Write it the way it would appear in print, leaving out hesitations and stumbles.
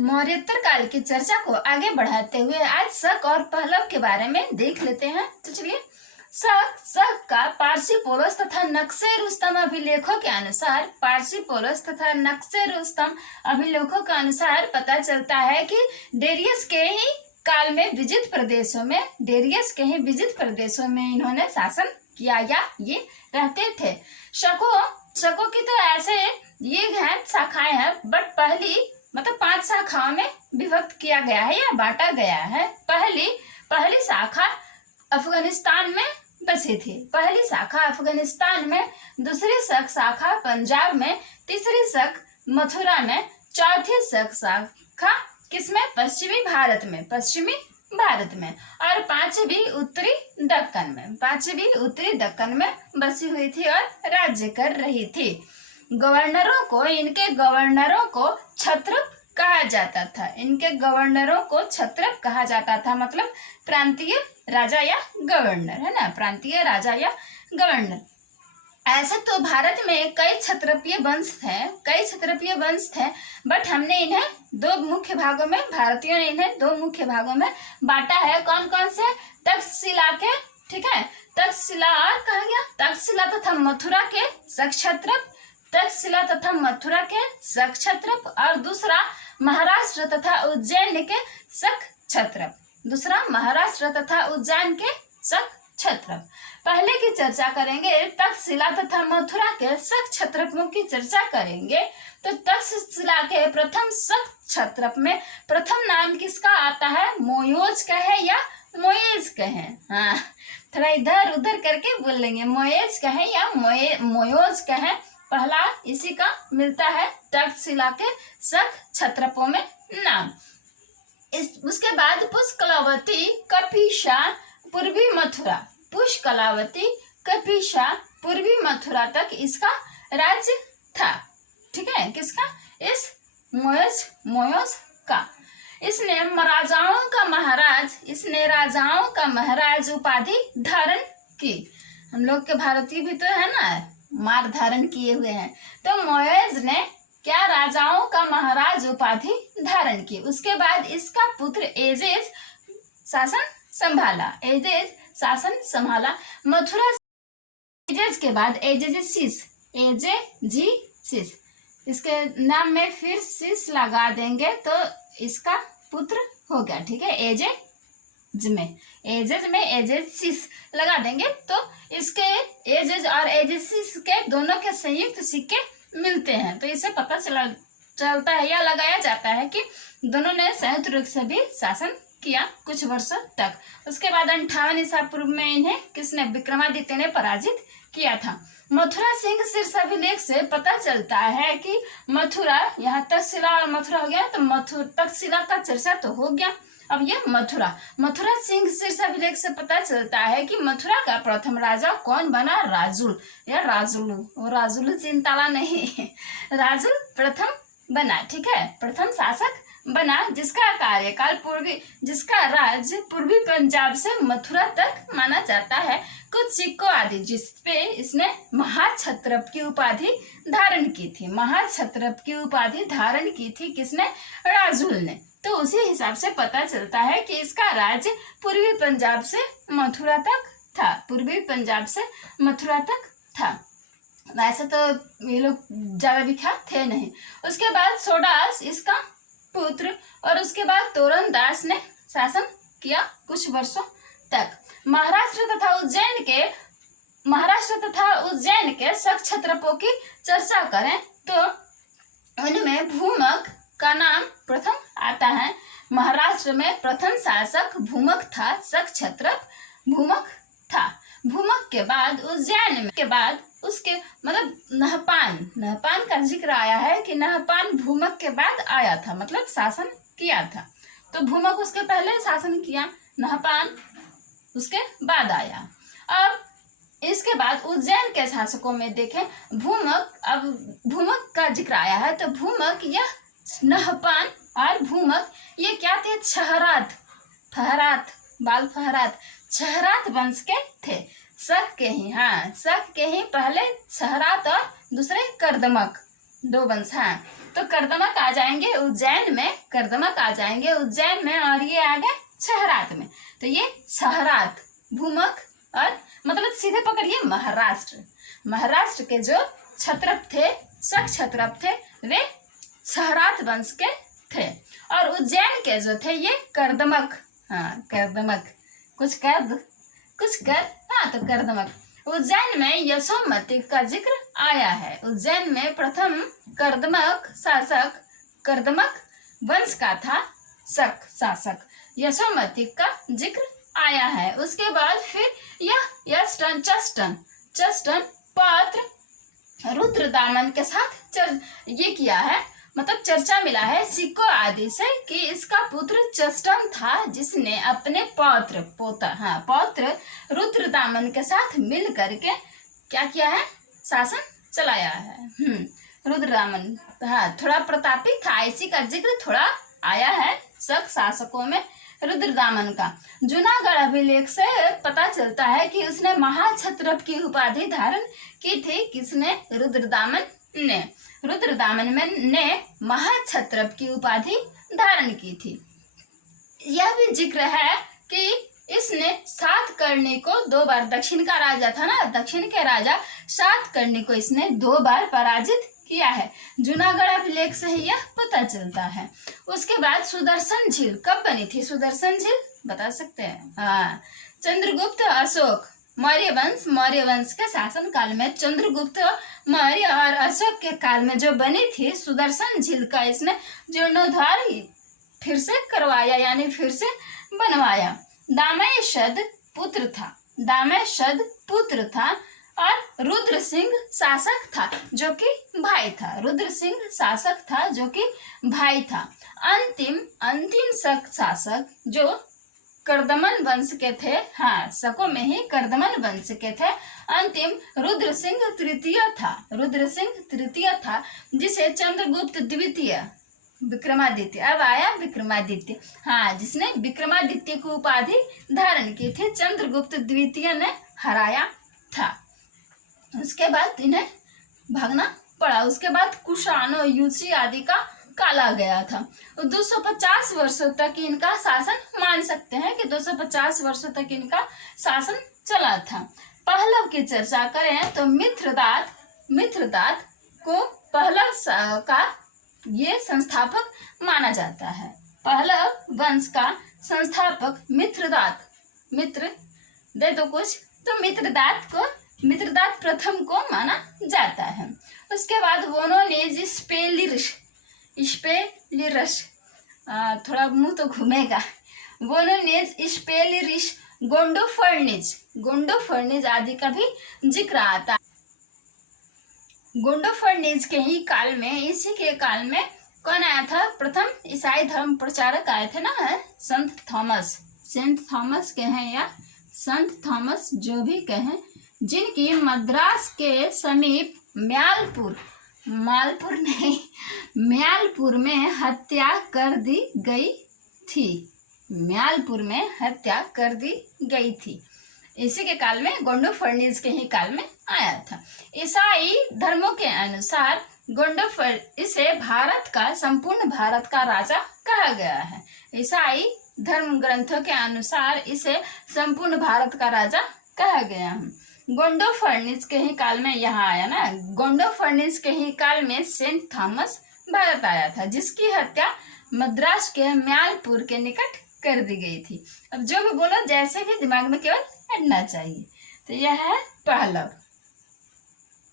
मौर्योत्तर काल की चर्चा को आगे बढ़ाते हुए आज शक और पहलव के बारे में देख लेते हैं। तो चलिए, शक का पारसी पोलस तथा नक्शे रुस्तम अभिलेखों के अनुसार पता चलता है कि डेरियस के ही काल में विजित प्रदेशों में इन्होंने शासन किया या ये रहते थे। शकों की तो ऐसे ये है शाखाएं हैं, बट पहली 5 शाखाओं में विभक्त किया गया है या बांटा गया है। पहली शाखा अफगानिस्तान में बसी थी, पहली शाखा अफगानिस्तान में, दूसरी शक शाखा पंजाब में, तीसरी शक मथुरा में, चौथी शक शाखा किसमें? पश्चिमी भारत में और पांचवी उत्तरी दक्कन में बसी हुई थी और राज्य कर रही थी। इनके गवर्नरों को क्षत्रप कहा जाता था, मतलब प्रांतीय राजा या गवर्नर, है ना, प्रांतीय राजा या गवर्नर। ऐसे तो भारत में कई क्षत्रपीय वंश थे, बट हमने इन्हें भारतीयों ने इन्हें दो मुख्य भागों में बांटा है। कौन कौन से? तक्षशिला के, ठीक है, तक्षशिला और कहा गया तक्षशिला तथा मथुरा के क्षत्रप, और दूसरा महाराष्ट्र तथा उज्जैन के शक क्षत्रप। पहले की चर्चा करेंगे, तक्षशिला तथा मथुरा के शक क्षत्रपों की चर्चा करेंगे। तो तक्षशिला के प्रथम शक क्षत्रप में प्रथम नाम किसका आता है? मोयोज कहे या मोयेज कहे, हाँ, थोड़ा इधर उधर करके बोल लेंगे, मोयेज कहे या मोयोज कहे, पहला इसी का मिलता है तक्षशिला के शक क्षत्रपों में नाम। उसके बाद पुष्कलावती, कपिशा, पूर्वी मथुरा तक इसका राज्य था, ठीक है, किसका? इस मोयोज का। इसने राजाओं का महाराज उपाधि धारण की। हम लोग के भारतीय भी तो है ना, मार धारण किए हुए हैं। तो मोयेज ने क्या? राजाओं का महाराज उपाधि धारण की। उसके बाद इसका पुत्र एजेज शासन संभाला। मथुरा एजेज के बाद एजेजिस, इसके नाम में फिर सिस लगा देंगे तो इसका पुत्र हो गया, ठीक है, एजेज में एजेजिस लगा देंगे तो इसके एजेज और एजेजिस के दोनों के संयुक्त सिक्के मिलते हैं। तो इसे पता चलता है या लगाया जाता है कि दोनों ने संयुक्त रूप से भी शासन किया कुछ वर्षों तक। उसके बाद 58 ईसा पूर्व में इन्हें किसने? विक्रमादित्य ने पराजित किया था। मथुरा सिंह शीर्षाभिलेख से पता चलता है कि मथुरा, यहाँ तक्षशिला और मथुरा हो गया, तो तक्षशिला का चर्चा तो हो गया। अब ये मथुरा सिंह शीर्षाभिलेख से पता चलता है कि मथुरा का प्रथम राजा कौन बना? राजुलू चिंताला नहीं, राजुल प्रथम बना, ठीक है, प्रथम शासक बना, जिसका राज्य पूर्वी पंजाब से मथुरा तक माना जाता है। कुछ सिक्कों आदि जिसपे इसने महाक्षत्रप की उपाधि धारण की थी किसने? राजुल ने। तो उसी हिसाब से पता चलता है कि इसका राज्य पूर्वी पंजाब से मथुरा तक था। वैसे तो ये लोग ज्यादा विख्यात थे नहीं। उसके बाद सोडास इसका पुत्र, और उसके बाद तोरनदास ने शासन किया कुछ वर्षों तक। महाराष्ट्र तथा उज्जैन के शक क्षत्रपों की चर्चा करें तो उनमें भूमक का नाम प्रथम आता है। महाराष्ट्र में प्रथम शासक भूमक था, शक क्षत्रप भूमक था। भूमक के बाद उज्जैन के बाद उसके नहपान का जिक्र आया है कि नहपान भूमक के बाद आया था, मतलब शासन किया था। तो भूमक उसके पहले शासन किया, नहपान उसके बाद आया। अब इसके बाद उज्जैन के शासकों में देखें, भूमक का जिक्र आया है, तो भूमक, यह नहपान और भूमक ये क्या थे? छहरात वंश के थे। शक के ही पहले छहरात और दूसरे कर्दमक, दो वंश, हाँ। तो कर्दमक आ जाएंगे उज्जैन में, कर्दमक आ जाएंगे उज्जैन में, और ये आ गए छहरात में। तो ये छहरात भूमक, और मतलब सीधे पकड़िए महाराष्ट्र, महाराष्ट्र के जो क्षत्रप थे, शक क्षत्रप थे, वे छहरात वंश के थे। और उज्जैन के जो थे ये कर्दमक, हाँ कर्दमक, कुछ कर, हाँ तो कर्दमक। उज्जैन में यशोमती का जिक्र आया है। उज्जैन में प्रथम कर्दमक शासक, कर्दमक वंश का था शक शासक, यशोमती का जिक्र आया है। उसके बाद फिर यह चस्टन पौत्र रुद्रदामन के साथ ये किया है, मतलब चर्चा मिला है सिक्कों आदि से कि इसका पुत्र चस्टन था, जिसने अपने पौत्र रुद्रदामन के साथ मिल करके क्या किया है, शासन चलाया है। रुद्रदामन, हाँ थोड़ा प्रतापी था, इसी का जिक्र थोड़ा आया है शक शासकों में रुद्रदामन का। जूनागढ़ अभिलेख से पता चलता है कि उसने महाक्षत्रप की उपाधि धारण की थी। किसने? रुद्रदामन ने। रुद्रदामन ने महाक्षत्रप की उपाधि धारण की थी। यह भी जिक्र है कि इसने सातकर्णी को 2 बार, दक्षिण का राजा था ना, दक्षिण के राजा सातकर्णी को इसने 2 बार पराजित किया है। जूनागढ़ अभिलेख से ही यह पता चलता है। उसके बाद सुदर्शन झील कब बनी थी? सुदर्शन झील बता सकते हैं? हाँ, चंद्रगुप्त अशोक मौर्य वंश के शासन काल में, चंद्रगुप्त मौर्य और अशोक के काल में जो बनी थी सुदर्शन झील का इसने जीर्णोद्धार फिर से करवाया, यानी फिर से बनवाया। दामयशद पुत्र था और रुद्र सिंह शासक था जो कि भाई था। रुद्र सिंह शासक था जो कि भाई था। अंतिम शक शासक जो कर्दमन वंश के थे, हाँ शकों में ही कर्दमन वंश के थे, अंतिम रुद्र सिंह तृतीय था, जिसे चंद्रगुप्त द्वितीय, विक्रमादित्य, अब आया विक्रमादित्य, हाँ जिसने विक्रमादित्य की उपाधि धारण की थी, चंद्रगुप्त द्वितीय ने हराया था। उसके बाद इन्हें भागना पड़ा। उसके बाद कुषाणों, यूसी आदि का काल आ गया था। 250 वर्षों तक इनका शासन, मान सकते हैं कि 250 वर्षों तक इनका शासन चला था। पहलव की चर्चा करें तो मित्रदात को पहलव का ये संस्थापक माना जाता है। पहलव वंश का संस्थापक मित्रदात, मित्र दे दो कुछ, तो मित्रदात प्रथम को माना जाता है। उसके बाद वोनोनेज स्पेलिरस, थोड़ा मुंह तो घूमेगा, वोनोनेज स्पेलिरिस, गोंडोफर्निज आदि का भी जिक्र आता है। गोंडोफर्निज के ही काल में, इसी के काल में कौन आया था? प्रथम ईसाई धर्म प्रचारक आए थे ना, सेंट थॉमस कहें या संत थॉमस, जो भी कहें, जिनकी मद्रास के समीप म्यालपुर में हत्या कर दी गई थी। म्यालपुर में हत्या कर दी गई थी। इसी के काल में, गोंडोफर्निज के ही काल में आया था। ईसाई धर्मों के अनुसार इसे संपूर्ण भारत का राजा कहा गया है। ईसाई धर्म ग्रंथों के अनुसार इसे संपूर्ण भारत का राजा कहा गया है। गोंडोफर्निज के ही काल में यहाँ आया ना, गोंडोफर्निज के ही काल में सेंट थॉमस भारत आया था, जिसकी हत्या मद्रास के म्यालपुर के निकट कर दी गई थी। अब जो भी बोलो जैसे भी दिमाग में केवल हटना चाहिए। तो यह है पहलव।